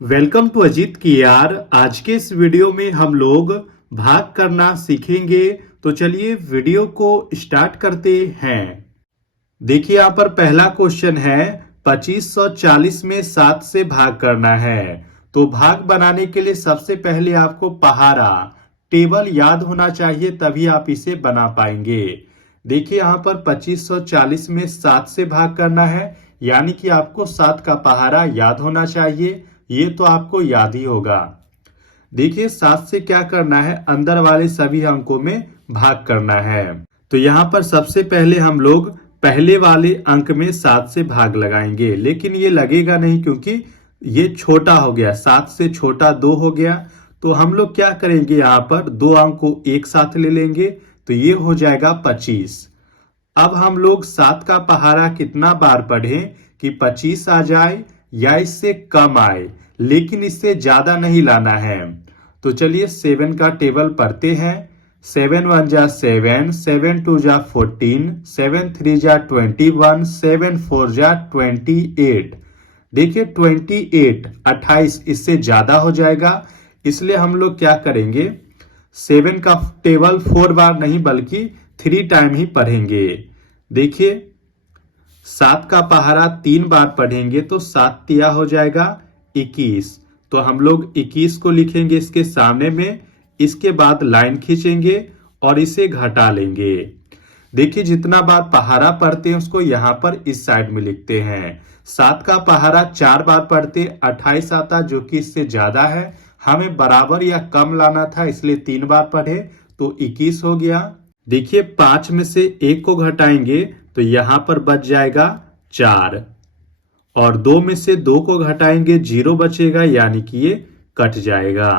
Welcome to Ajit की यार। आज के इस वीडियो में हम लोग भाग करना सीखेंगे। तो चलिए वीडियो को स्टार्ट करते हैं। देखिए यहाँ पर पहला क्वेश्चन है 2540 में 7 से भाग करना है। तो भाग बनाने के लिए सबसे पहले आपको पहाड़ा टेबल याद होना चाहिए, तभी आप इसे बना पाएंगे। देखिए यहाँ पर 2540 में 7 से भाग करना है, यानी कि आपको 7 का पहाड़ा याद होना चाहिए। ये तो आपको याद ही होगा। देखिए 7 से क्या करना है, अंदर वाले सभी अंकों में भाग करना है। तो यहाँ पर सबसे पहले हम लोग पहले वाले अंक में 7 से भाग लगाएंगे, लेकिन ये लगेगा नहीं क्योंकि ये छोटा हो गया, 7 से छोटा 2 हो गया। तो हम लोग क्या करेंगे, यहाँ पर दो अंक को एक साथ ले लेंगे, तो ये हो जाएगा 25। अब हम लोग 7 का पहाड़ा कितना बार पढ़ें कि 25 आ जाए या इससे कम आए, लेकिन इससे ज्यादा नहीं लाना है। तो चलिए 7 का टेबल पढ़ते हैं। 7 1 जा 7, 7 2 जा 14, 7 3 जा 21, 7 4 जा 28। देखिए 28 28 इससे ज्यादा हो जाएगा, इसलिए हम लोग क्या करेंगे, 7 का टेबल 4 बार नहीं बल्कि 3 टाइम ही पढ़ेंगे। देखिए 7 का पहाड़ा 3 बार पढ़ेंगे तो 7 तिया हो जाएगा 21। तो हम लोग 21 को लिखेंगे इसके सामने में, इसके बाद लाइन खींचेंगे और इसे घटा लेंगे। देखिए जितना बार पहाड़ा पढ़ते हैं उसको यहाँ पर इस साइड में लिखते हैं। 7 का पहाड़ा 4 बार पढ़ते 28 आता, जो कि इससे ज्यादा है। हमें बराबर या कम लाना था, इसलिए 3 बार पढ़े तो 21 हो गया। देखिए 5 में से 1 को घटाएंगे तो यहां पर बच जाएगा 4, और 2 में से 2 को घटाएंगे 0 बचेगा, यानी कि ये कट जाएगा।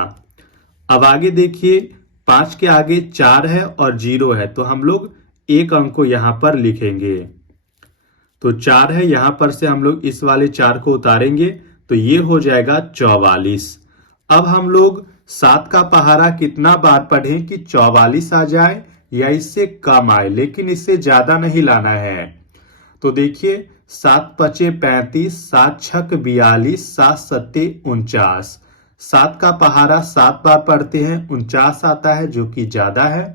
अब आगे देखिए 5 के आगे 4 है और 0 है, तो हम लोग एक अंक को यहां पर लिखेंगे। तो 4 है, यहां पर से हम लोग इस वाले 4 को उतारेंगे तो ये हो जाएगा 44। अब हम लोग 7 का पहाड़ा कितना बार पढ़ें कि 44 आ जाए या इससे कम आए, लेकिन इससे ज्यादा नहीं लाना है। तो देखिए 7 पचे 35, 7 छक 42, 7 सत्ते 49। 7 का पहाड़ा 7 बार पढ़ते हैं, 49 आता है, जो कि ज्यादा है।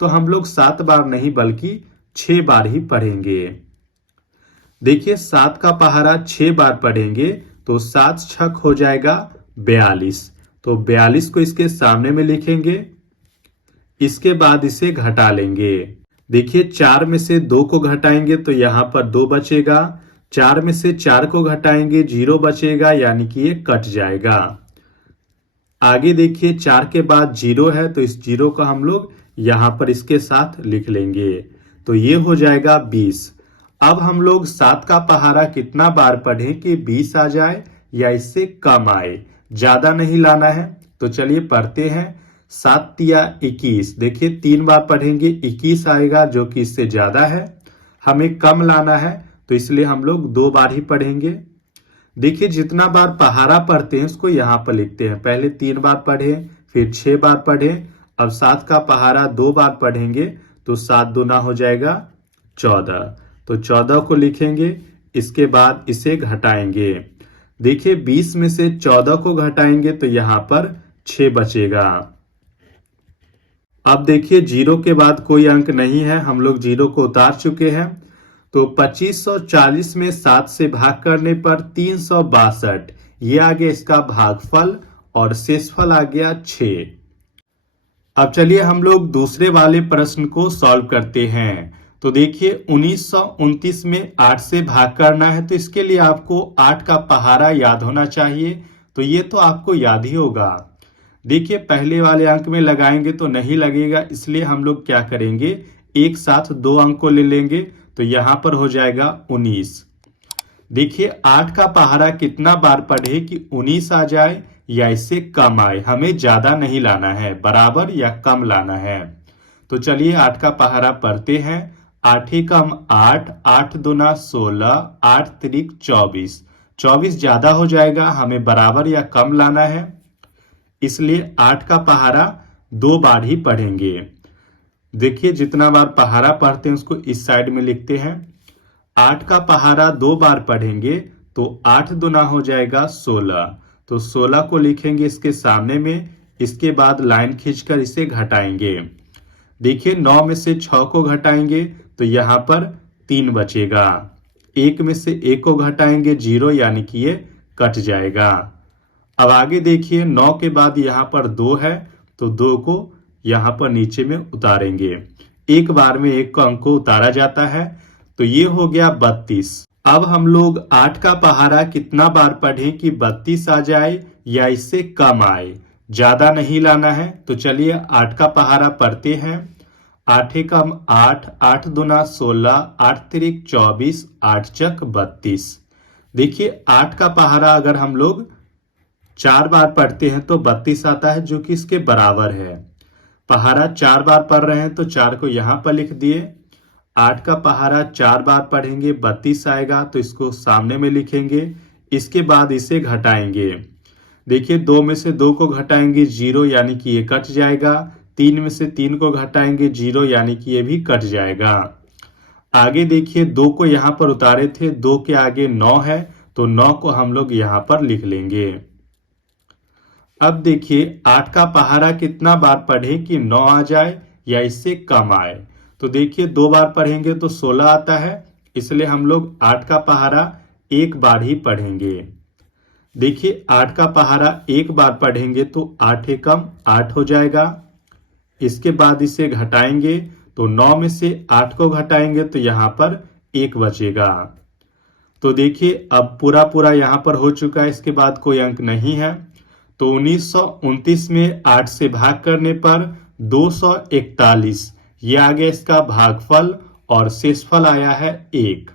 तो हम लोग 7 बार नहीं बल्कि 6 बार ही पढ़ेंगे। देखिए 7 का पहाड़ा 6 बार पढ़ेंगे तो 7 छक हो जाएगा 42। तो 42 को इसके सामने में लिखेंगे, इसके बाद इसे घटा लेंगे। देखिए 4 में से 2 को घटाएंगे तो यहां पर 2 बचेगा। 4 में से 4 को घटाएंगे 0 बचेगा, यानी कि ये कट जाएगा। आगे देखिए 4 के बाद 0 है, तो इस 0 को हम लोग यहां पर इसके साथ लिख लेंगे, तो ये हो जाएगा 20। अब हम लोग 7 का पहाड़ा कितना बार पढ़ें कि 20 आ जाए या इससे कम आए, ज्यादा नहीं लाना है। तो चलिए पढ़ते हैं। 7 तिया 21, देखिए 3 बार पढ़ेंगे 21 आएगा, जो कि इससे ज्यादा है। हमें कम लाना है, तो इसलिए हम लोग 2 बार ही पढ़ेंगे। देखिए जितना बार पहाड़ा पढ़ते हैं उसको यहाँ पर लिखते हैं। पहले 3 बार पढ़े, फिर 6 बार पढ़े। अब 7 का पहाड़ा 2 बार पढ़ेंगे तो 7 दूना हो जाएगा 14। तो 14 को लिखेंगे, इसके बाद इसे घटाएंगे। देखिए 20 में से 14 को घटाएंगे तो यहाँ पर 6 बचेगा। अब देखिए 0 के बाद कोई अंक नहीं है, हम लोग 0 को उतार चुके हैं। तो 2540 में 7 से भाग करने पर 362, ये आ गया इसका भागफल, और शेषफल आ गया 6। अब चलिए हम लोग दूसरे वाले प्रश्न को सॉल्व करते हैं। तो देखिए 1929 में 8 से भाग करना है, तो इसके लिए आपको 8 का पहाड़ा याद होना चाहिए। तो ये तो आपको याद ही होगा। देखिए पहले वाले अंक में लगाएंगे तो नहीं लगेगा, इसलिए हम लोग क्या करेंगे, एक साथ 2 अंक को ले लेंगे, तो यहां पर हो जाएगा 19। देखिए 8 का पहाड़ा कितना बार पढ़े कि 19 आ जाए या इससे कम आए, हमें ज्यादा नहीं लाना है, बराबर या कम लाना है। तो चलिए 8 का पहाड़ा पढ़ते हैं। 8 ही कम 8, 8 दूना 16, 8 त्रिक 24। 24 ज्यादा हो जाएगा, हमें बराबर या कम लाना है, इसलिए 8 का पहाड़ा 2 बार ही पढ़ेंगे। देखिए जितना बार पहाड़ा पढ़ते हैं उसको इस साइड में लिखते हैं। 8 का पहाड़ा 2 बार पढ़ेंगे तो 8 दूना हो जाएगा 16। तो 16 को लिखेंगे इसके सामने में, इसके बाद लाइन खींचकर इसे घटाएंगे। देखिए 9 में से 6 को घटाएंगे तो यहाँ पर 3 बचेगा। 1 में से 1 को घटाएंगे 0, यानी कि ये कट जाएगा। अब आगे देखिए 9 के बाद यहाँ पर 2 है तो 2 को यहाँ पर नीचे में उतारेंगे। एक बार में 1 अंक को उतारा जाता है, तो ये हो गया 32। अब हम लोग 8 का पहाड़ा कितना बार पढ़ें कि 32 आ जाए या इससे कम आए, ज्यादा नहीं लाना है। तो चलिए 8 का पहाड़ा पढ़ते हैं। 8 एकम 8, 8 दूना 16, 8 तिरिक 24, 8 चक 32। देखिए 8 का पहाड़ा अगर हम लोग 4 बार पढ़ते हैं तो 32 आता है, जो कि इसके बराबर है। पहाड़ा 4 बार पढ़ रहे हैं तो 4 को यहाँ पर लिख दिए। 8 का पहाड़ा 4 बार पढ़ेंगे 32 आएगा, तो इसको सामने में लिखेंगे। इसके बाद इसे घटाएंगे। देखिए 2 में से 2 को घटाएंगे 0, यानी कि ये कट जाएगा। 3 में से 3 को घटाएंगे 0, यानी कि ये भी कट जाएगा। आगे देखिए 2 को यहाँ पर उतारे थे, 2 के आगे 9 है तो 9 को हम लोग यहाँ पर लिख लेंगे। अब देखिए 8 का पहाड़ा कितना बार पढ़े कि 9 आ जाए या इससे कम आए। तो देखिए 2 बार पढ़ेंगे तो 16 आता है, इसलिए हम लोग 8 का पहाड़ा 1 बार ही पढ़ेंगे। देखिए 8 का पहाड़ा 1 बार पढ़ेंगे तो 8 एकम 8 हो जाएगा। इसके बाद इसे घटाएंगे तो 9 में से 8 को घटाएंगे तो यहाँ पर 1 बचेगा। तो देखिए अब पूरा यहाँ पर हो चुका है, इसके बाद कोई अंक नहीं है। तो 1929 में 8 से भाग करने पर 241, ये आ गया इसका भागफल और शेषफल आया है 1।